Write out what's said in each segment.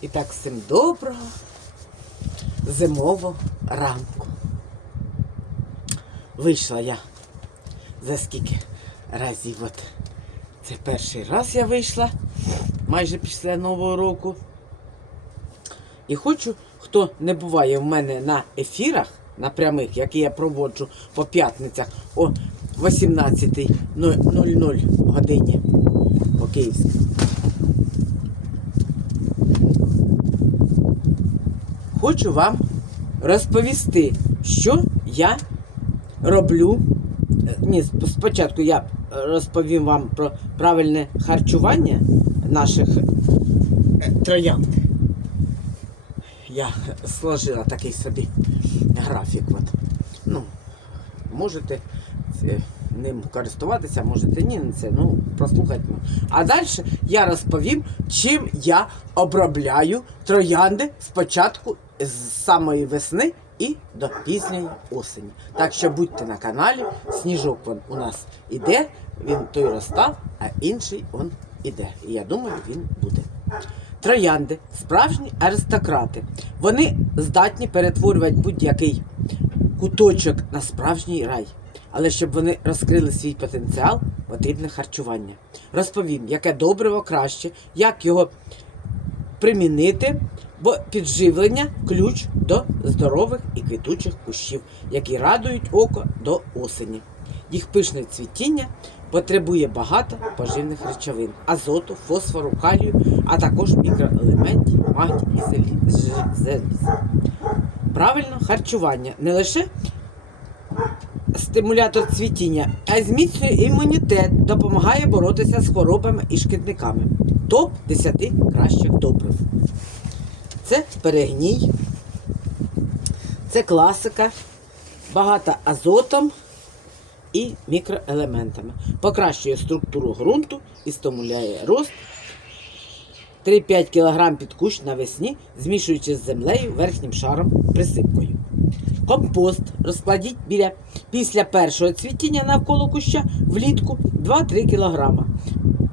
І так всім доброго зимового ранку. Вийшла я за скільки разів. От це перший раз я вийшла майже після Нового року. І хочу, хто не буває в мене на ефірах, на прямих, які я проводжу по п'ятницях о 18.00 годині по київськи. Хочу вам розповісти, що я роблю. Е, Ні, спочатку я розповім вам про правильне харчування наших е, троянд. Я сложила такий собі графік. От. Ну, можете е, ним користуватися, можете ні, не це. Ну, прослухайте. А далі я розповім, чим я обробляю троянди спочатку з самої весни і до пізньої осені. Так що будьте на каналі, сніжок вон у нас іде, він той розстав, а інший он іде. І я думаю, він буде. Троянди, справжні аристократи. Вони здатні перетворювати будь-який куточок на справжній рай. Але щоб вони розкрили свій потенціал, потрібне харчування. Розповім, яке добриво краще, як його примінити, бо підживлення ключ до здорових і квітучих кущів, які радують око до осені. Їх пишне цвітіння потребує багато поживних речовин, азоту, фосфору, калію, а також мікроелементів, магній і зелі- Правильно харчування не лише стимулятор цвітіння, а зміцнює імунітет, допомагає боротися з хворобами і шкідниками. Топ 10 кращих добрив. Це перегній, це класика, багата азотом і мікроелементами. Покращує структуру ґрунту і стимуляє рост 3-5 кг під кущ навесні, змішуючи з землею верхнім шаром присипкою. Компост розкладіть біля, після першого цвітіння навколо куща влітку 2-3 кг.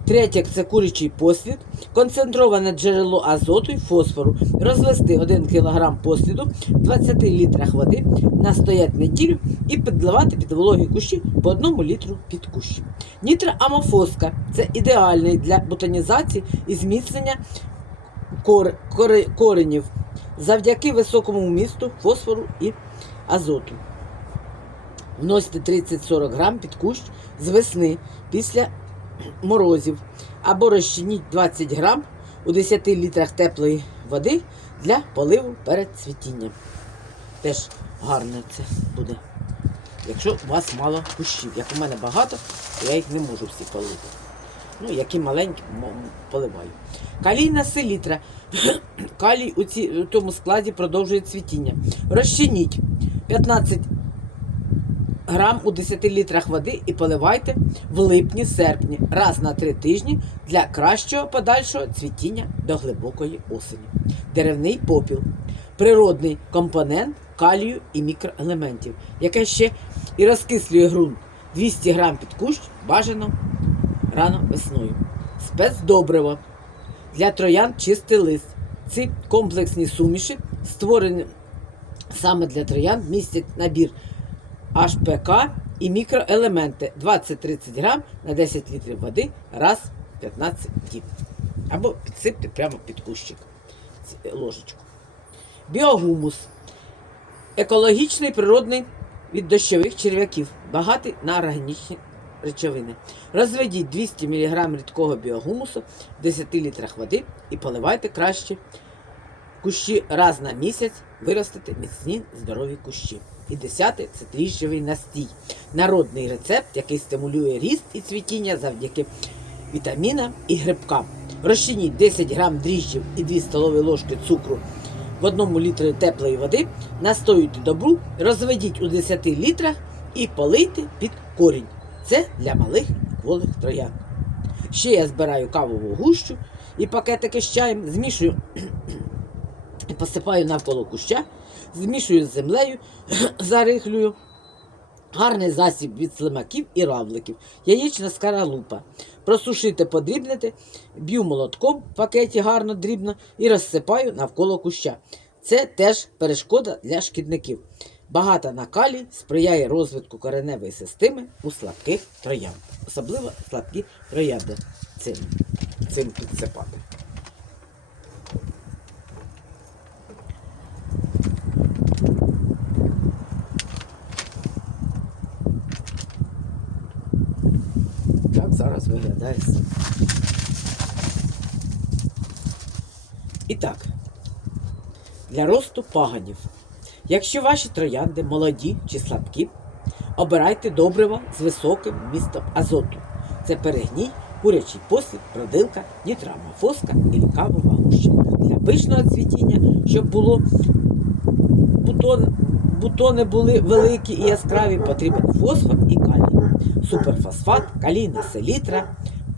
Третє це курячий послід, концентроване джерело азоту і фосфору. Розвести 1 кг посліду в 20 літрах води, настоять неділю і підливати під вологі кущі по 1 літру під кущі. Нітроамофоска це ідеальний для ботанізації і зміцнення кор, кори- коренів завдяки високому вмісту фосфору і азоту. Вносите 30-40 грам під кущ з весни після морозів або розчиніть 20 грам у 10 літрах теплої води для поливу перед цвітінням. Теж гарно це буде. Якщо у вас мало кущів, як у мене багато, то я їх не можу всі полити. Ну, які маленькі поливаю. Калійна селітра. Калій у, ці, у тому складі продовжує цвітіння. Розчиніть 15 грам у 10 літрах води і поливайте в липні-серпні раз на 3 тижні для кращого подальшого цвітіння до глибокої осені. Деревний попіл природний компонент калію і мікроелементів, яке ще і розкислює ґрунт 200 грам під кущ бажано рано весною. Спецдобриво для троян чистий лист. Ці комплексні суміші, створені саме для троян, містять набір HPK і мікроелементи 20-30 грам на 10 літрів води раз в 15 діб. Або підсипте прямо під кущик ложечку. Біогумус. Екологічний природний від дощових черв'яків, багатий на органічні речовини. Розведіть 200 мг рідкого біогумусу в 10 літрах води і поливайте краще кущі раз на місяць, виростити міцні здорові кущі. І десяте це дріжджовий настій. Народний рецепт, який стимулює ріст і цвітіння завдяки вітамінам і грибкам. Розчиніть 10 грам дріжджів і 2 столові ложки цукру в одному літрі теплої води, настоюйте добру, розведіть у 10 літрах і полийте під корінь. Це для малих і кволих троян. Ще я збираю кавову гущу і пакетики з чаєм, змішую посипаю навколо куща, змішую з землею, зарихлюю Гарний засіб від слимаків і равликів. Яєчна скаралупа. Просушити, подрібнити, б'ю молотком в пакеті гарно дрібно і розсипаю навколо куща. Це теж перешкода для шкідників. Багата на калій сприяє розвитку кореневої системи у слабких троянд. Особливо слабкі троянди цим, цим підсипати. Так виглядає. І так, для росту паганів. Якщо ваші троянди молоді чи слабкі, обирайте добрива з високим вмістом азоту. Це перегній, курячий послід, продилка, нітрама, фоска і лікавова гуща. Для пишного цвітіння, щоб було бутон, бутони були великі і яскраві, потрібен фосфор і калій, суперфосфат, калійна селітра,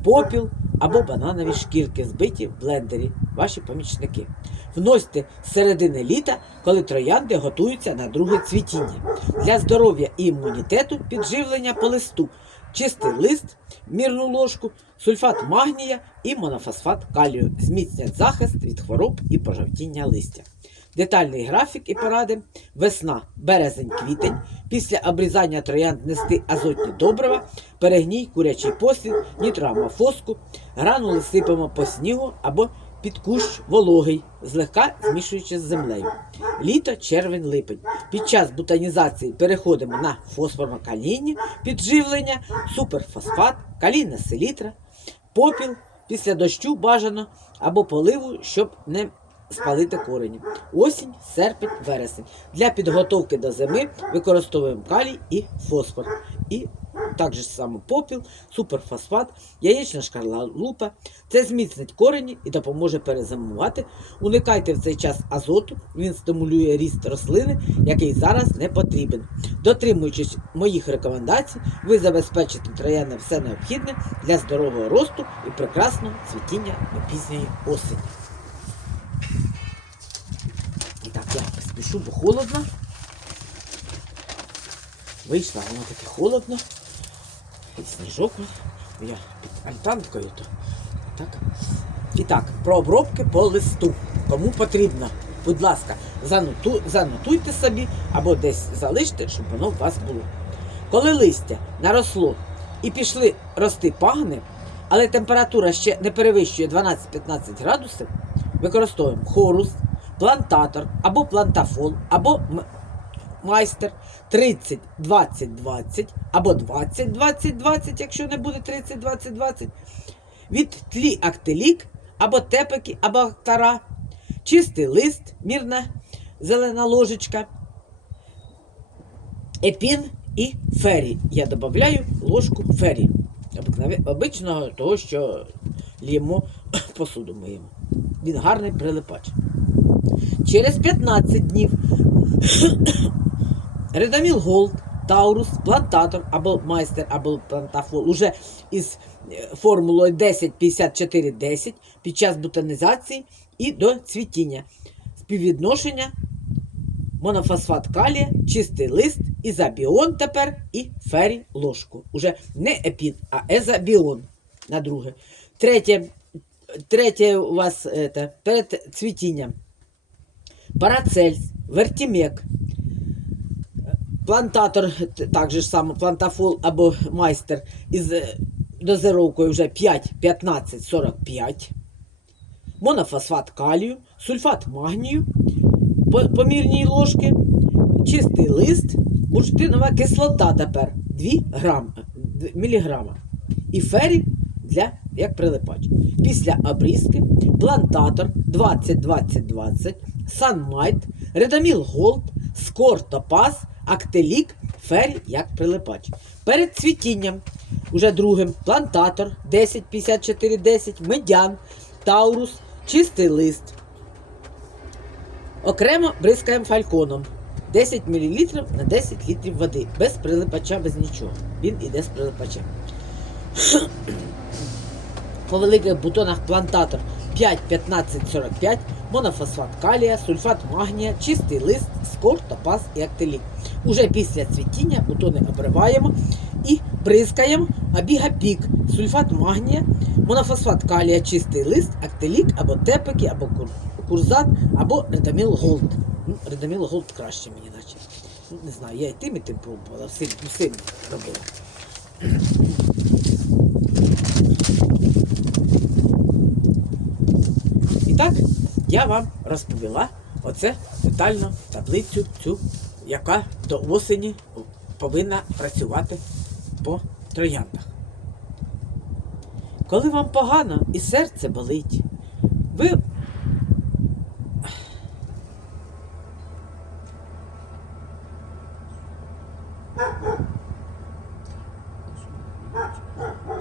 попіл або бананові шкірки, збиті в блендері, ваші помічники. Вносьте з середини літа, коли троянди готуються на друге цвітіння. Для здоров'я і імунітету підживлення по листу, чистий лист, мірну ложку, сульфат магнія і монофосфат калію зміцнять захист від хвороб і пожовтіння листя. Детальний графік і поради. Весна, березень, квітень. Після обрізання троянд нести азотні добрива, перегній, курячий послід, нітрама фоску, гранули сипемо по снігу або під кущ вологий, злегка змішуючи з землею. Літо, червень, липень. Під час бутанізації переходимо на фосфорно-калійні підживлення, суперфосфат, калійна селітра, попіл. Після дощу бажано або поливу, щоб не спалити корені. Осінь, серпень, вересень. Для підготовки до зими використовуємо калій і фосфор. І так же само попіл, суперфосфат, яєчна шкарлупа. Це зміцнить корені і допоможе перезимувати. Уникайте в цей час азоту, він стимулює ріст рослини, який зараз не потрібен. Дотримуючись моїх рекомендацій, ви забезпечите троянам все необхідне для здорового росту і прекрасного цвітіння до пізньої осені. І так, бо холодно. Вийшла, воно таке холодно. І сніжок. Я під альтанкою то. Так. І так, про обробки по листу. Кому потрібно, будь ласка, заноту, занотуйте собі або десь залиште, щоб воно у вас було. Коли листя наросло і пішли рости пагни, але температура ще не перевищує 12-15 градусів, використовуємо хорус, плантатор або плантафол, або майстер 30 20 20 або 20 20 20, якщо не буде 30 20 20 від тлі актилік або тепеки, або актара, чистий лист, мірна зелена ложечка, епін і фері. Я додаю ложку фері. Обичного того, що л'ємо посуду миємо. Він гарний прилипач. Через 15 днів Редаміл Голд, Таурус, Плантатор або майстер, або плантафол уже із е, формулою 10-54-10 під час бутанізації і до цвітіння. Співвідношення монофосфат калія, чистий лист, ізобіон тепер і фері ложку. Уже не епін, а езобіон на друге. Третє, третє у вас это, перед цвітінням. Парацельс, вертімек, плантатор, так же ж само, плантафол або майстер із е, дозировкою вже 5, 15, 45, монофосфат калію, сульфат магнію, помірні ложки, чистий лист, бурштинова кислота тепер 2 грам, міліграма. І фері для як прилипач. Після обрізки плантатор 20-20-20, Санмайт, Редаміл Голд, Скор Топаз, Актелік, Фері як прилипач. Перед цвітінням уже другим плантатор 10-54-10, медян, Таурус, чистий лист. Окремо бризкаємо фальконом. 10 мл на 10 літрів води. Без прилипача, без нічого. Він іде з прилипачем. По великих бутонах плантатор 5, 15, 45, монофосфат калія, сульфат магнія, чистий лист, скор, топаз і актилік. Уже після цвітіння бутони обриваємо і бризкаємо абігапік, сульфат магнія, монофосфат калія, чистий лист, актелік або тепики, або курзат, або редаміл голд. Ну, редаміл голд краще мені, наче. Не знаю, я і тим, і тим пробувала, всім, всім робила. І так, я вам розповіла оце детально таблицю цю, яка до осені повинна працювати по трояндах. Коли вам погано і серце болить, ви.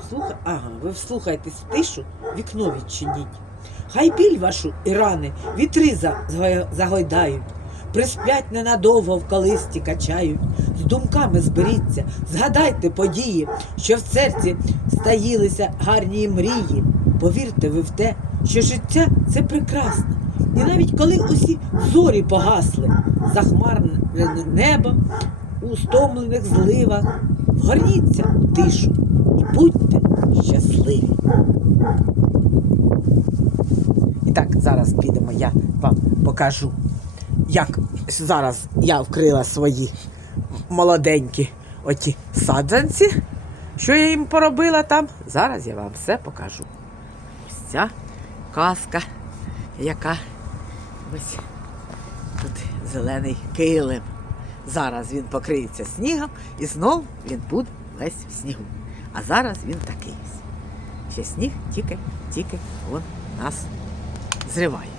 Слуха... Ага, ви вслухайтесь в тишу, вікно відчиніть. Хай біль вашу і рани вітри загойдають, присплять ненадовго в колисті качають, з думками зберіться, згадайте події, що в серці стаїлися гарні мрії. Повірте ви в те, що життя це прекрасно. І навіть коли усі зорі погасли, захмарне небо у стомлених зливах, вгорніться у тишу і будьте щасливі. Так, зараз підемо, я вам покажу, як зараз я вкрила свої молоденькі оті саджанці. Що я їм поробила там? Зараз я вам все покажу. Ось ця казка, яка ось тут зелений килим. Зараз він покриється снігом і знов він буде весь в снігу. А зараз він такий. Ще сніг тільки, тільки он нас すればいい。